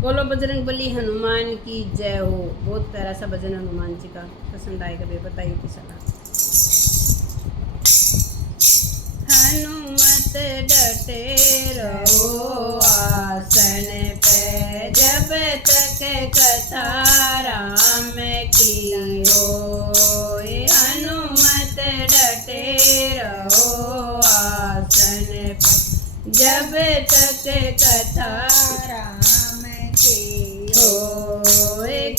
बोलो बजरंगबली हनुमान की जय हो। बहुत प्यारा सा भजन हनुमान जी का, पसंद आएगा भी बताइए किसा का। हनुमत डटे रहो आसन पे, जब तक कथा राम की हो। हनुमत डटे रहो आसन पे, जब तक कथा राम की हो।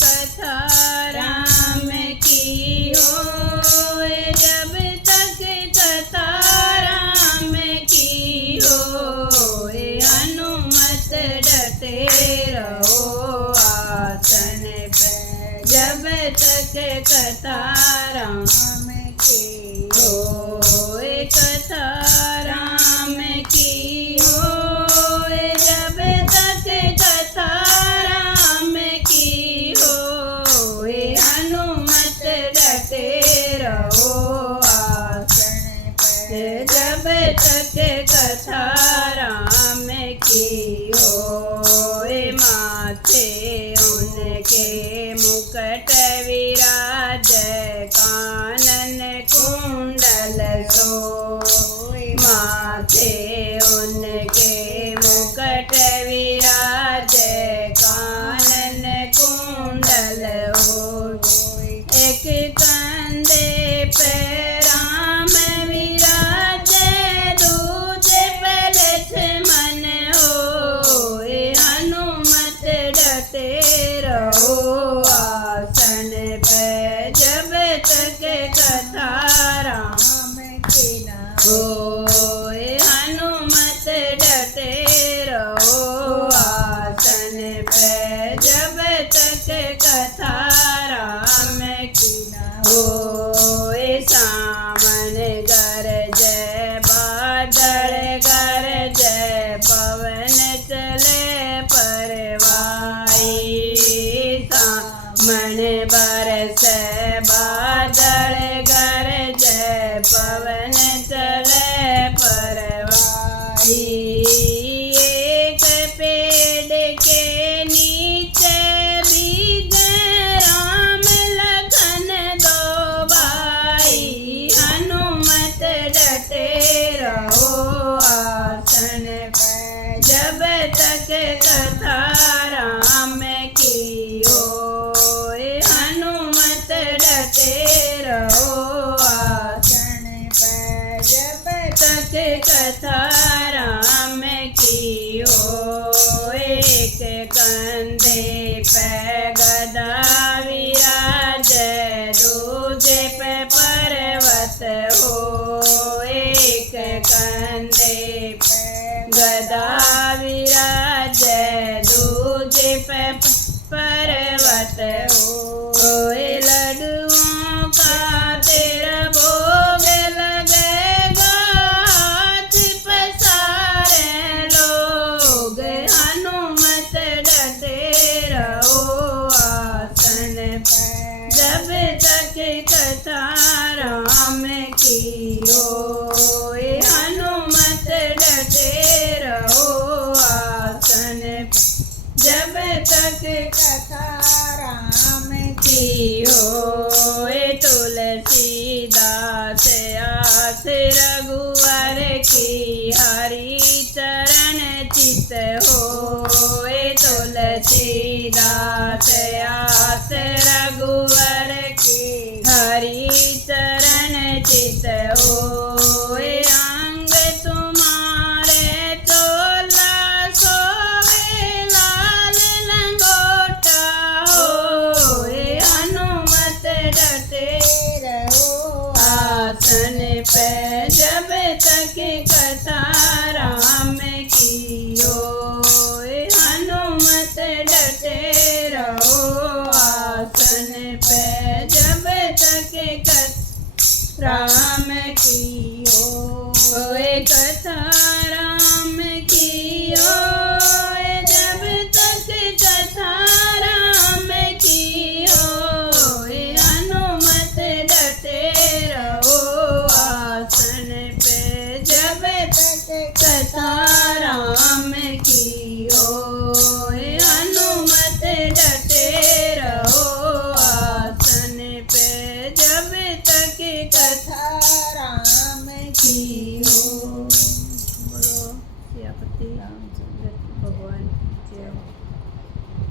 कथा राम की हो, जब तक कथा राम की हो। हनुमत डटे रहो आसन पे, जब तक कथा राम की हो। कथा राम की हो, जब तक कथा राम की हो। हनुमत डटे रहो आसन पे, जब तक कथा राम की हो। माथे उनके मुकुट विराज, कानन कुंडल सो। माथे उनके मुकुट विराज, कानन कुंडल हो। एक कंधे पे राम विराजे, दूजे पे लक्ष्मण हो। हनुमत डटे रहो आसन पे, जब तक कथा राम की न हो। हनुमत डटे रहो आसन पे, जब तक कथा राम की न हो। सामन गरजे बादल गरजे, पवन चले परवाई। सामन बरसे बादल गरजे, पवन चले परवाई। एक पेड़ के नीचे भीगे राम लखन दो भाई। हनुमत डटे रहो आसन पे, जब तक कथा राम की हो। हनुमत डटे रहो आसन पे, जब तक कथा राम की हो। एक कंधे पे गदा विराज, दूजे पे पर्वत हो। एक कंधे पे गदा विराज, दूजे पे पर्वत हो। लड्डुओं का तेरा भोग लगेगा, हाथ पसारे लोग। हनुमत डटे रहो आसन पे, जब तक कथा राम की हो। हनुमत डटे रहो आसन पे, जब तक कथा राम की हो। तुलसीदास आस रघुवर की, हरि चरण चित हो। तुलसीदास आस रघुवर की, हरि चरण चित हो। अंग तुम्हारे तोला सोवे लाल लंगोटा हो। हनुमत डटे रहो आसन पे, जब तक कथा राम की हो। हनुमत डटे रहो आसन पे, जब तक कथा राम की हो। कथा राम की हो, जब तक कथा राम की हो। हनुमत डटे रहो आसन पे, जब तक कथा राम की हो। हनुमत की हो। बोलो सियापति रामचंद्र भगवान की जय हो।